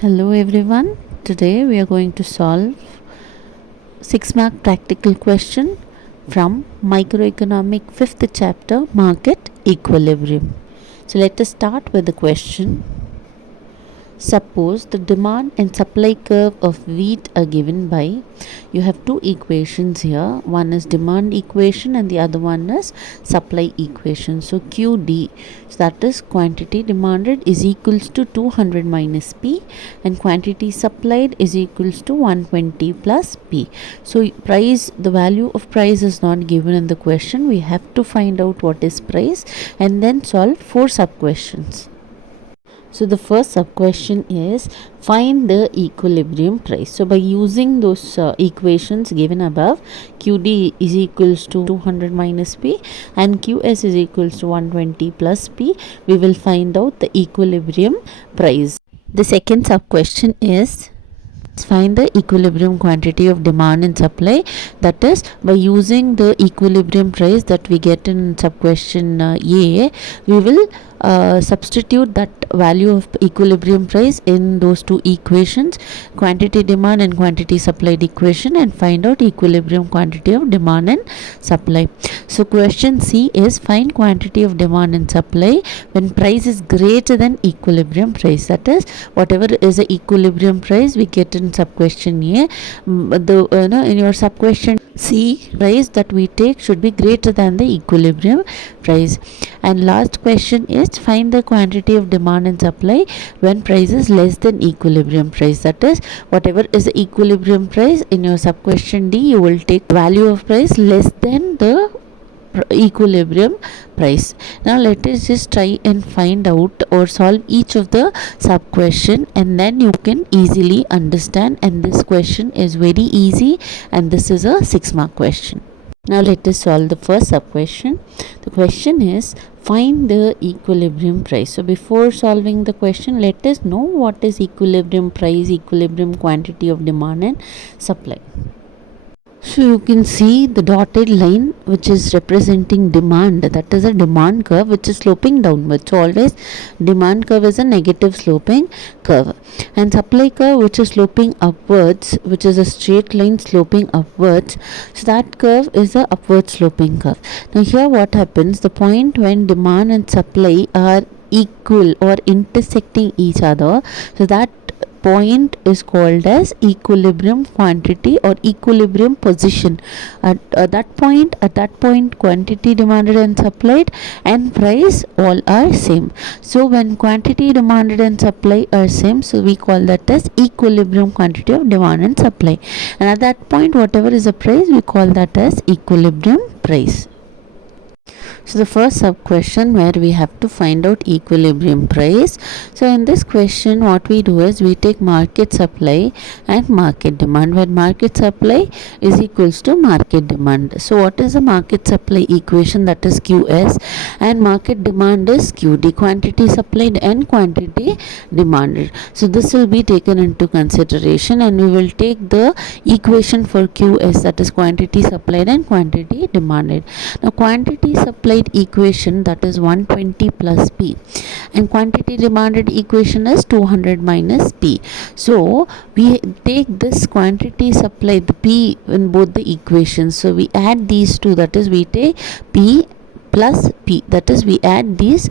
Hello everyone. Today we are going to solve 6 mark practical question from Microeconomic 5th chapter Market Equilibrium. So let us start with the question. Suppose the demand and supply curve of wheat are given by, you have two equations here. One is demand equation and the other one is supply equation. So QD, so that is quantity demanded is equals to 200 minus P and quantity supplied is equals to 120 plus P. So price, the value of price is not given in the question. We have to find out what is price and then solve 4 sub questions. So the first sub question is find the equilibrium price. So by using those equations given above, QD is equals to 200 minus P and QS is equals to 120 plus P, we will find out the equilibrium price. The second sub question is find the equilibrium quantity of demand and supply. That is, by using the equilibrium price that we get in sub question A, we will substitute that value of equilibrium price in those two equations, quantity demand and quantity supplied equation, and find out equilibrium quantity of demand and supply. So question C is find quantity of demand and supply when price is greater than equilibrium price. That is, whatever is the equilibrium price we get in sub question A, in your sub question C, price that we take should be greater than the equilibrium price. And last question is find the quantity of demand and supply when price is less than equilibrium price. That is, whatever is the equilibrium price in your sub question D, you will take value of price less than the equilibrium price. Now let us just try and find out or solve each of the sub question, and then you can easily understand, and this question is very easy and this is a 6 mark question. Now let us solve the first sub question. The question is find the equilibrium price. So before solving the question, let us know what is equilibrium price, equilibrium quantity of demand and supply. So you can see the dotted line which is representing demand, that is a demand curve which is sloping downwards. So always demand curve is a negative sloping curve, and supply curve which is sloping upwards, which is a straight line sloping upwards. So that curve is a upward sloping curve. Now here what happens, the point when demand and supply are equal or intersecting each other, so that point is called as equilibrium quantity or equilibrium position. At that point quantity demanded and supplied and price all are same. So when quantity demanded and supply are same, so we call that as equilibrium quantity of demand and supply, and at that point whatever is the price, we call that as equilibrium price. So the first sub question where we have to find out equilibrium price. So in this question what we do is we take market supply and market demand, where market supply is equals to market demand. So what is the market supply equation? That is QS, and market demand is QD, quantity supplied and quantity demanded. So this will be taken into consideration, and we will take the equation for QS, that is quantity supplied and quantity demanded. Now quantity supplied equation, that is 120 plus P, and quantity demanded equation is 200 minus P. So we take this quantity supplied, the P in both the equations, so we add these two, that is we take P plus P, that is we add these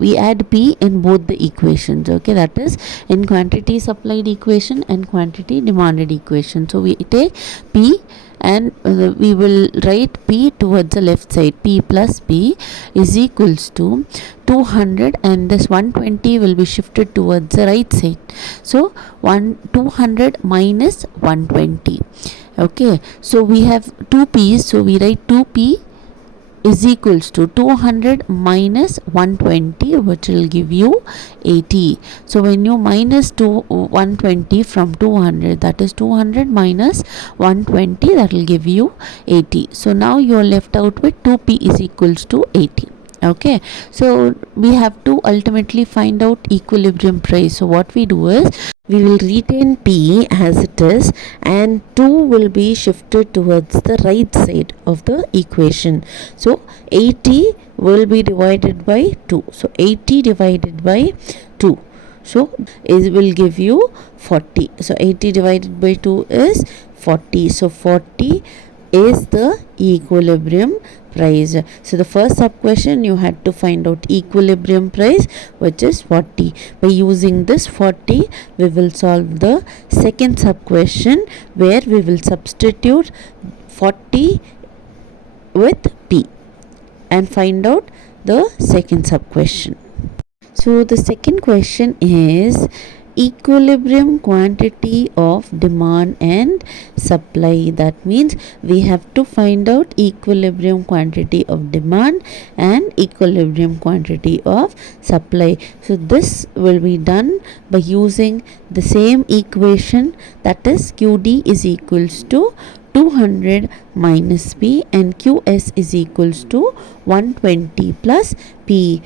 we add P in both the equations. Okay, that is in quantity supplied equation and quantity demanded equation. So we take P and we will write P towards the left side. P plus P is equals to 200, and this 120 will be shifted towards the right side. So 200 minus 120. Okay, so we have 2 P's, so we write 2P is equals to 200 minus 120, which will give you 80. So when you minus 120 from 200, that is 200 minus 120, that will give you 80. So now you are left out with 2P is equals to 80. Okay, so we have to ultimately find out equilibrium price. So what we do is we will retain P as it is, and 2 will be shifted towards the right side of the equation. So 80 will be divided by 2. So 80 divided by 2. So it will give you 40. So 80 divided by 2 is 40. So 40 is the equilibrium price. So the first sub question you had to find out equilibrium price, which is 40. By using this 40, we will solve the second sub question, where we will substitute 40 with P and find out the second sub question. So the second question is equilibrium quantity of demand and supply. That means we have to find out equilibrium quantity of demand and equilibrium quantity of supply. So this will be done by using the same equation, that is QD is equals to 200 minus P and QS is equals to 120 plus P.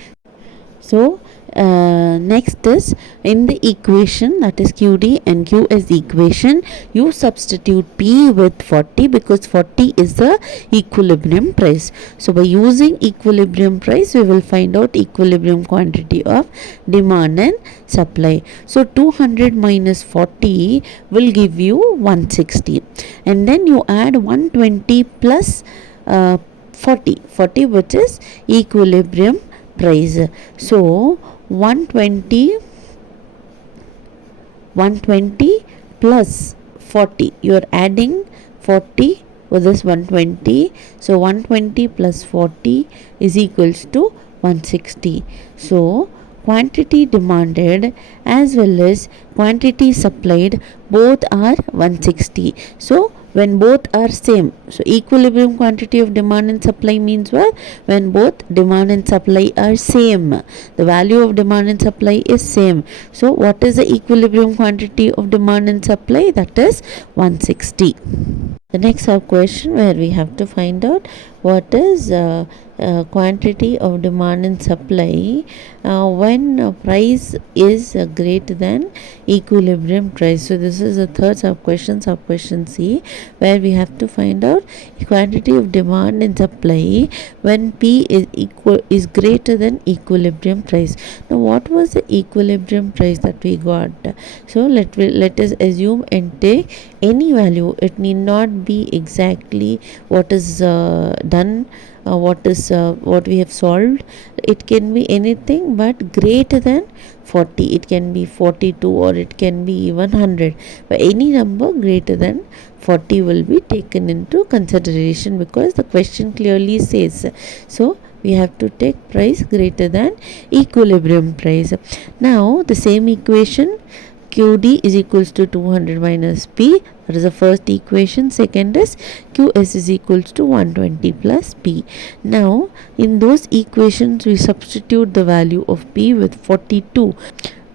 So next is, in the equation, that is QD and QS equation, you substitute P with 40 because 40 is the equilibrium price. So by using equilibrium price, we will find out equilibrium quantity of demand and supply. So 200 minus 40 will give you 160, and then you add 120 plus 40 which is equilibrium price. So 120 plus 40, you are adding 40 with this 120. So 120 plus 40 is equals to 160. So quantity demanded as well as quantity supplied both are 160. So when both are same, so equilibrium quantity of demand and supply means what? When both demand and supply are same, the value of demand and supply is same. So what is the equilibrium quantity of demand and supply? That is 160. The next sub question, where we have to find out what is quantity of demand and supply when price is greater than equilibrium price. So this is the third sub question C, where we have to find out quantity of demand and supply when P is greater than equilibrium price. Now what was the equilibrium price that we got? So let us assume and take any value. It need not be exactly what is done, what we have solved. It can be anything but greater than 40. It can be 42 or it can be even 100, but any number greater than 40 will be taken into consideration because the question clearly says so. We have to take price greater than equilibrium price. Now the same equation, QD is equals to 200 minus P, that is the first equation. Second is QS is equals to 120 plus P. Now in those equations we substitute the value of P with 42.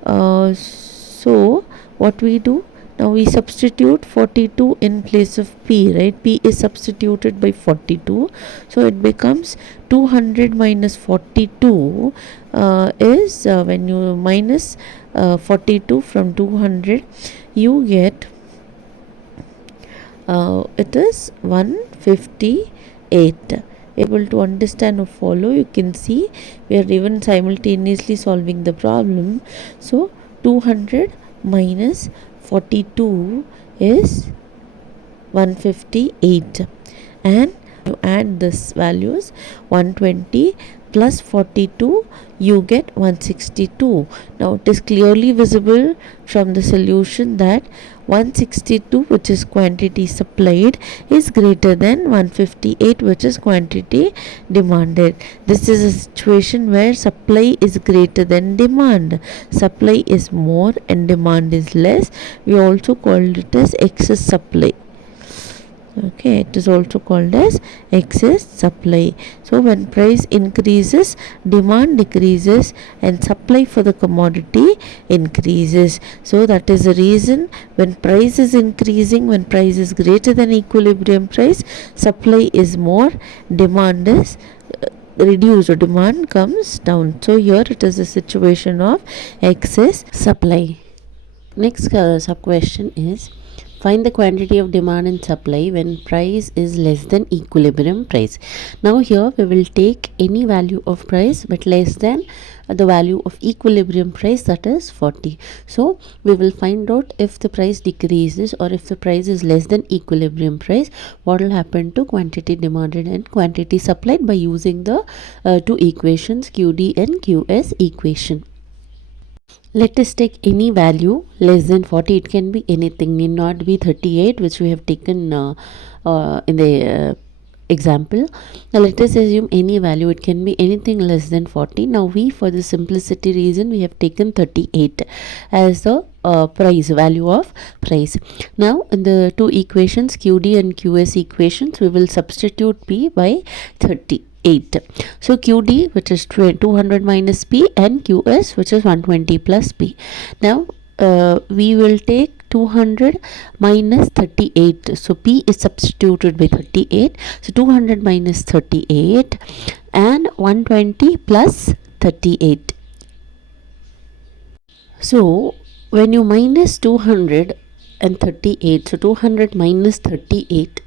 So what we do? Now we substitute 42 in place of P, right? P is substituted by 42. So it becomes 200 minus 42 is when you minus 42 from 200, you get it is 158. Able to understand or follow? You can see we are even simultaneously solving the problem. So 200 minus 42 is 158, and you add this values 120 plus 42, you get 162. Now it is clearly visible from the solution that 162, which is quantity supplied, is greater than 158, which is quantity demanded. This is a situation where supply is greater than demand. Supply is more and demand is less. We also called it as excess supply. Okay, it is also called as excess supply. So when price increases, demand decreases and supply for the commodity increases. So that is the reason when price is increasing, when price is greater than equilibrium price, supply is more, demand is reduced, or demand comes down. So here it is a situation of excess supply. Next sub question is, Find the quantity of demand and supply when price is less than equilibrium price. Now here we will take any value of price but less than the value of equilibrium price, that is 40. So we will find out if the price decreases or if the price is less than equilibrium price, what will happen to quantity demanded and quantity supplied by using the two equations, QD and QS equation. Let us take any value less than 40. It can be anything, need not be 38, which we have taken in the example. Now let us assume any value, it can be anything less than 40. Now we, for the simplicity reason, we have taken 38 as the price, value of price. Now in the two equations, QD and QS equations, we will substitute P by 38. So QD, which is 200 minus P, and QS, which is 120 plus P. Now we will take 200 minus 38. So P is substituted by 38. So 200 minus 38 and 120 plus 38. So when you minus 200 and 38, so 200 minus 38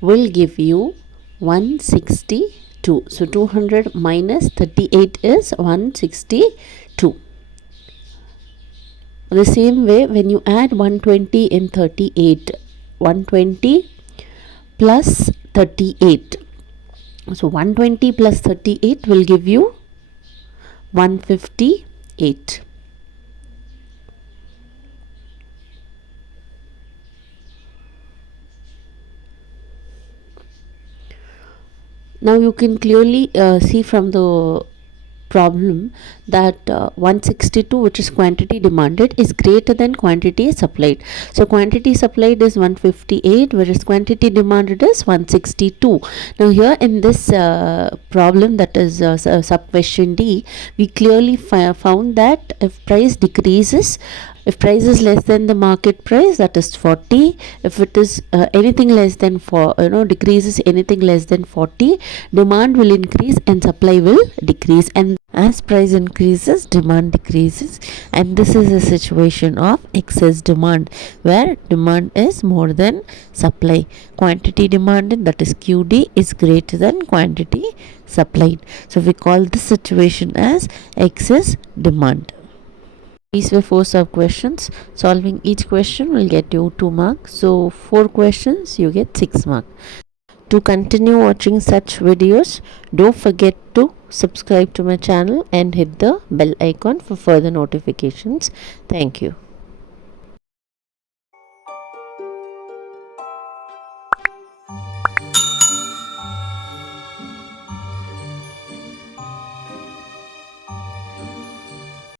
will give you 162. So 200 minus 38 is 162. The same way, when you add 120 and 38, 120 plus 38. So 120 plus 38 will give you 158. Now you can clearly see from the problem that 162, which is quantity demanded, is greater than quantity supplied. So quantity supplied is 158, whereas quantity demanded is 162. Now here in this problem, that is sub question D, we clearly found that if price decreases, if price is less than the market price, that is 40. If it is anything less than decreases anything less than 40, demand will increase and supply will decrease, and as price increases, demand decreases, and this is a situation of excess demand, where demand is more than supply. Quantity demanded, that is QD, is greater than quantity supplied. So we call this situation as excess demand. These were 4 sub questions. Solving each question will get you 2 marks. So 4 questions, you get 6 marks. To continue watching such videos, don't forget to subscribe to my channel and hit the bell icon for further notifications. Thank you.